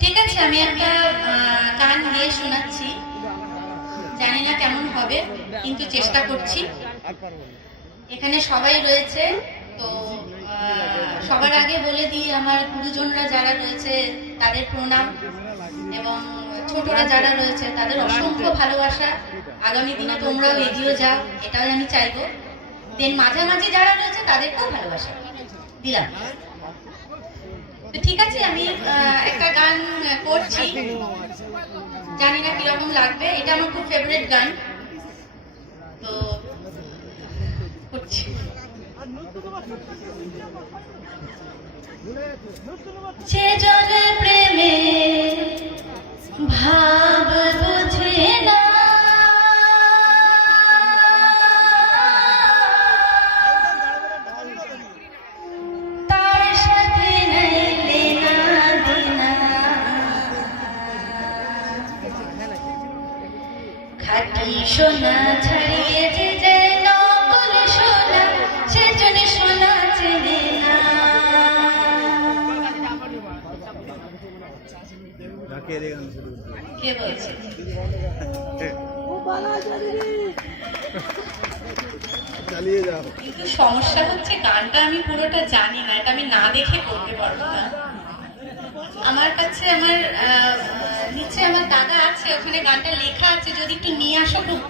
ঠিক আছে, আমি একটা গান গিয়ে শোনাচ্ছি। জানি না কেমন হবে, কিন্তু চেষ্টা করছি। এখানে সবাই রয়েছে, তো সবার আগে বলে দিই, আমার গুরুজনরা যারা রয়েছে, তাদের প্রণাম। এবং ছোটরা যারা রয়েছে, তাদের অসংখ্য ভালোবাসা। আগামী দিনে তোমরাও এগিয়ে যাও, এটাই আমি চাইব। দেন মাঝামাঝি যারা রয়েছে, তাদেরকেও ভালোবাসা। দিলাম। ঠিক আছে, আমি একটা গান করছি। জানি না কীরকম লাগবে, এটা আমার খুব ফেভারিট গান। তো করছি। জলে প্রেমে খাঁটি সোনা ছাড়িয়ে যে যে নকল সোনা সেজন্য সোনা চেনে না। কে বলছে? চালিয়ে যাও। কিন্তু সমস্যা হচ্ছে গানটা আমি পুরোটা জানি না এটা আমি না দেখে করতে পারব না। আমার কাছে আমার নিচে আমার দাদা ওখানে গানটা লেখা আছে যদি একটু নিয়ে আসো খুব